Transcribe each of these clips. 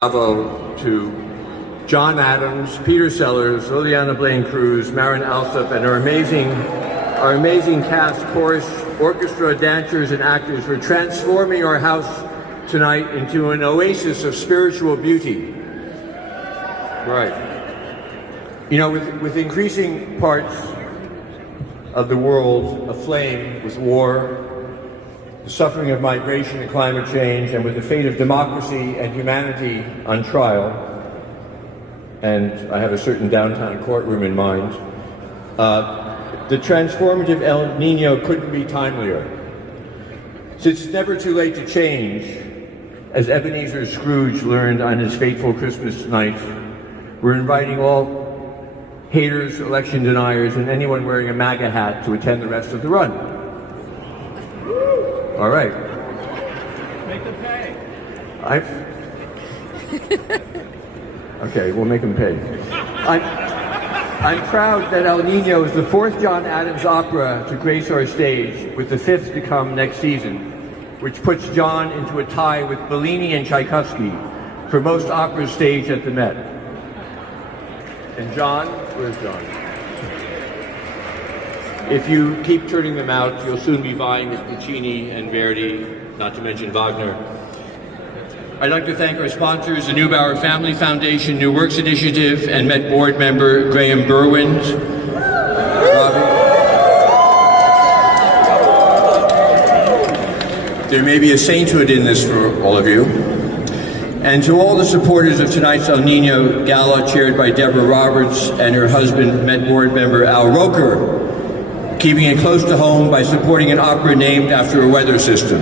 Bravo to John Adams, Peter Sellers, Lileana Blain-Cruz, Marin Alsop, and our amazing cast, chorus, orchestra, dancers, and actors for transforming our house tonight into an oasis of spiritual beauty. Right. You know, with increasing parts of the world aflame with war, the suffering of migration and climate change, and with the fate of democracy and humanity on trial, and I have a certain downtown courtroom in mind, the transformative El Niño couldn't be timelier. Since it's never too late to change, as Ebenezer Scrooge learned on his fateful Christmas night, we're inviting all haters, election deniers, and anyone wearing a MAGA hat to attend the rest of the run. All right. Make them pay. Okay, we'll make them pay. I'm proud that El Niño is the 4th John Adams opera to grace our stage, with the 5th to come next season, which puts John into a tie with Bellini and Tchaikovsky for most operas staged at the Met. And John, where's John? If you keep turning them out, you'll soon be vying with Puccini and Verdi, not to mention Wagner. I'd like to thank our sponsors, the Neubauer Family Foundation, New Works Initiative, and Met board member Graham Berwind. There may be a sainthood in this for all of you. And to all the supporters of tonight's El Niño Gala, chaired by Deborah Roberts and her husband, Met board member Al Roker, keeping it close to home by supporting an opera named after a weather system.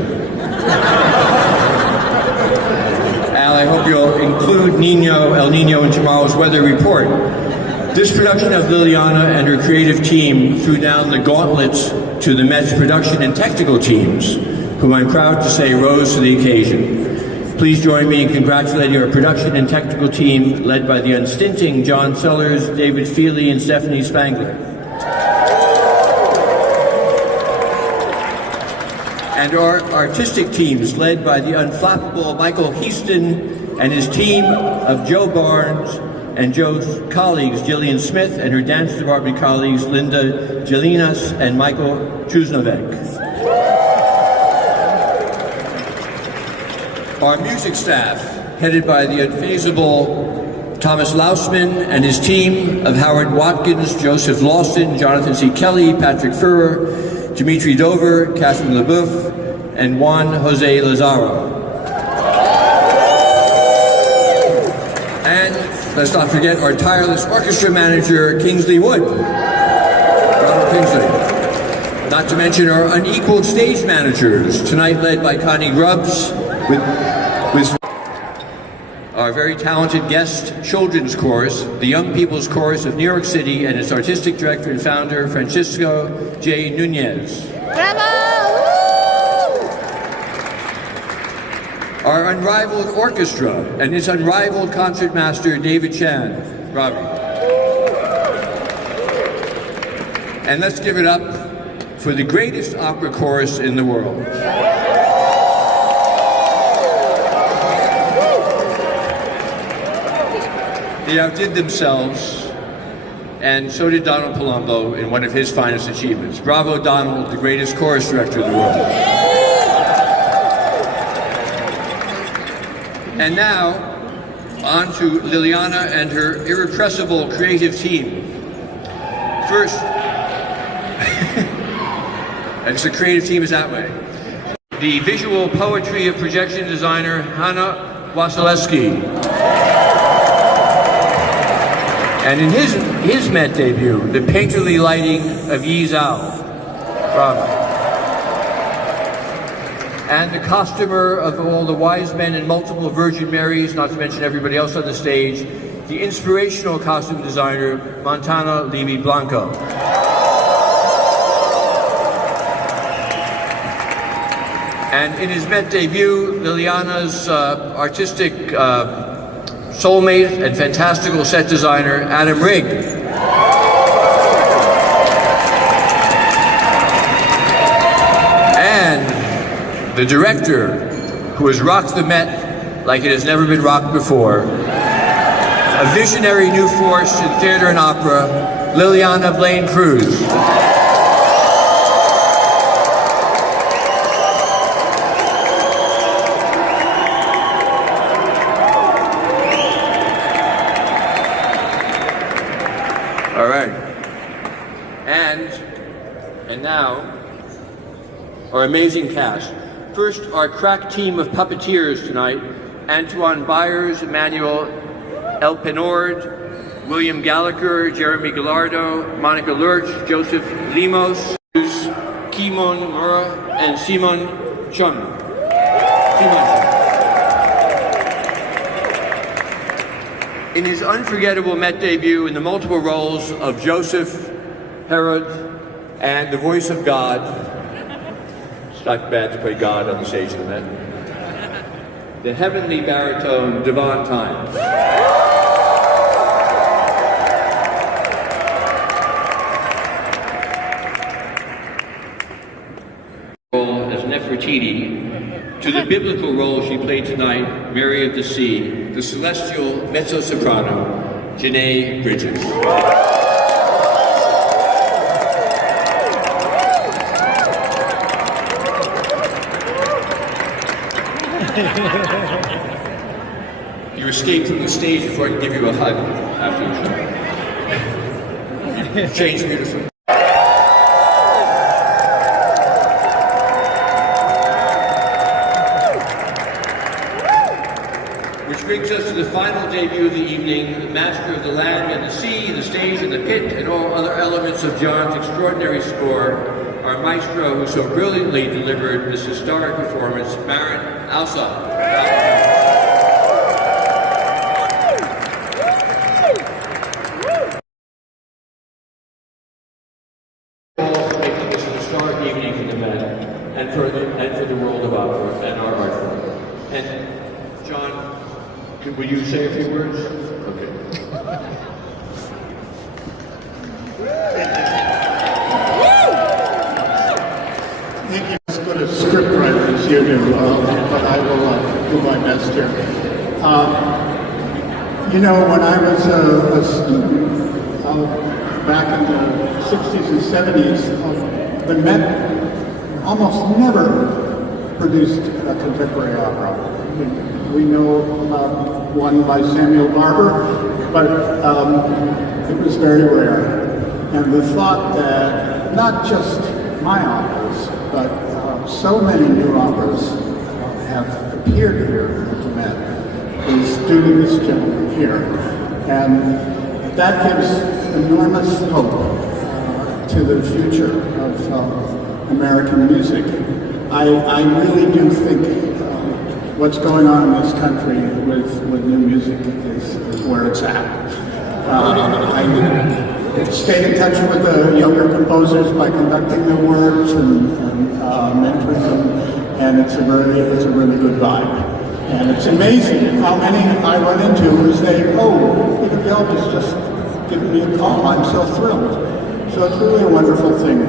Al, I hope you'll include El Niño in tomorrow's weather report. This production of Lileana and her creative team threw down the gauntlets to the Met's production and technical teams, whom I'm proud to say rose to the occasion. Please join me in congratulating our production and technical team, led by the unstinting John Sellers, David Feely, and Stephanie Spangler. And our artistic teams, led by the unflappable Michael Heaston and his team of Joe Barnes and Joe's colleagues, Jillian Smith, and her dance department colleagues, Linda Jelinas and Michael Chuznovec. Our music staff, headed by the unfeasible Thomas Lausman and his team of Howard Watkins, Joseph Lawson, Jonathan C. Kelly, Patrick Furrer, Dimitri Dover, Catherine LeBoeuf, and Juan Jose Lazaro. And let's not forget our tireless orchestra manager, Kingsley Wood. Ronald Kingsley. Not to mention our unequaled stage managers, tonight led by Connie Grubbs, with our very talented guest children's chorus, the Young People's Chorus of New York City, and its artistic director and founder, Francisco J. Nunez. Bravo! our unrivaled orchestra and its unrivaled concertmaster, David Chan. Robbie. And let's give it up for the greatest opera chorus in the world. They outdid themselves, and so did Donald Palumbo in one of his finest achievements. Bravo, Donald, the greatest chorus director in the world. And now, on to Lileana and her irrepressible creative team. First, and the creative team is that way. The visual poetry of projection designer Hannah Wasilewski. And in his Met debut, the painterly lighting of Yi Zhao. Bravo. And the costumer of all the wise men and multiple Virgin Marys, not to mention everybody else on the stage, the inspirational costume designer, Montana Levy Blanco. And in his Met debut, Liliana's artistic soulmate and fantastical set designer, Adam Rigg. And the director, who has rocked the Met like it has never been rocked before, a visionary new force in theater and opera, Lileana Blain-Cruz. All right. And now, our amazing cast. First, our crack team of puppeteers tonight: Antoine Byers, Emmanuel Elpenord, William Gallagher, Jeremy Gallardo, Monica Lurch, Joseph Limos, Kimon Mura, and Simon Chung. In his unforgettable Met debut in the multiple roles of Joseph, Herod, and the voice of God, it's not bad to play God on the stage of the Met, the heavenly baritone Davóne Tines. As Nefertiti, to the biblical role she played tonight, Mary of the Sea, the celestial mezzo-soprano, Janae Bridges. You escaped from the stage before I can give you a hug after the show. Changed beautifully. Which brings us to the final debut of the evening, the master of the land and the sea, the stage and the pit, and all other elements of John's extraordinary score, our maestro who so brilliantly delivered this historic performance, Marin Alsop. Making this an historic evening for the Met and for the world of opera and our art form. And John, would you say a few words? Okay. Thank you. As good a script writer as you do, but I will do my best here. You know, when I was a student back in the 60s and 70s, the Met almost never produced a contemporary opera. We know about one by Samuel Barber, but it was very rare. And the thought that not just my operas, but so many new operas have appeared here at the Met is due to this gentleman here. And that gives enormous hope to the future of American music. I really do think what's going on in this country with new music is where it's at. I stayed in touch with the younger composers by conducting their works and mentoring them, and it's a really good vibe. And it's amazing how many I run into who say, oh, Peter Gelb has just given me a call. I'm so thrilled. So it's really a wonderful thing.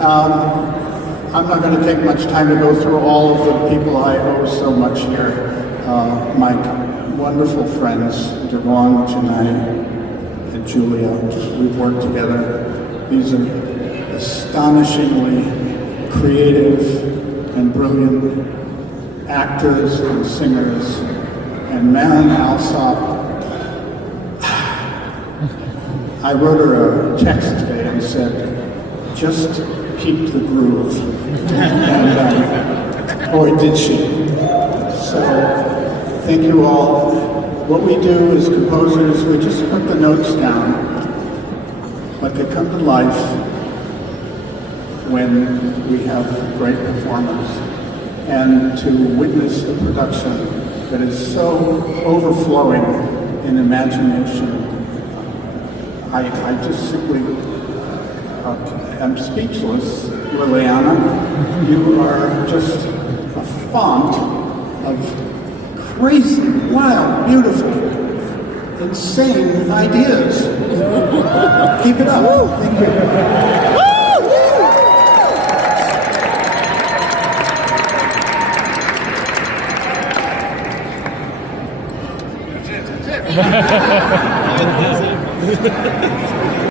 I'm not going to take much time to go through all of the people I owe so much here. My wonderful friends, Davóne Tines and Julia, we've worked together. These are astonishingly creative and brilliant actors and singers. And Marin Alsop, I wrote her a text today and said, just keep the groove. And boy, did she. So thank you all. What we do as composers, we just put the notes down, but they come to life when we have great performance. And to witness a production that is so overflowing in imagination, I just simply am speechless. Lileana, you are just a font of crazy, wild, beautiful, insane ideas. Keep it up. Thank you. That's it.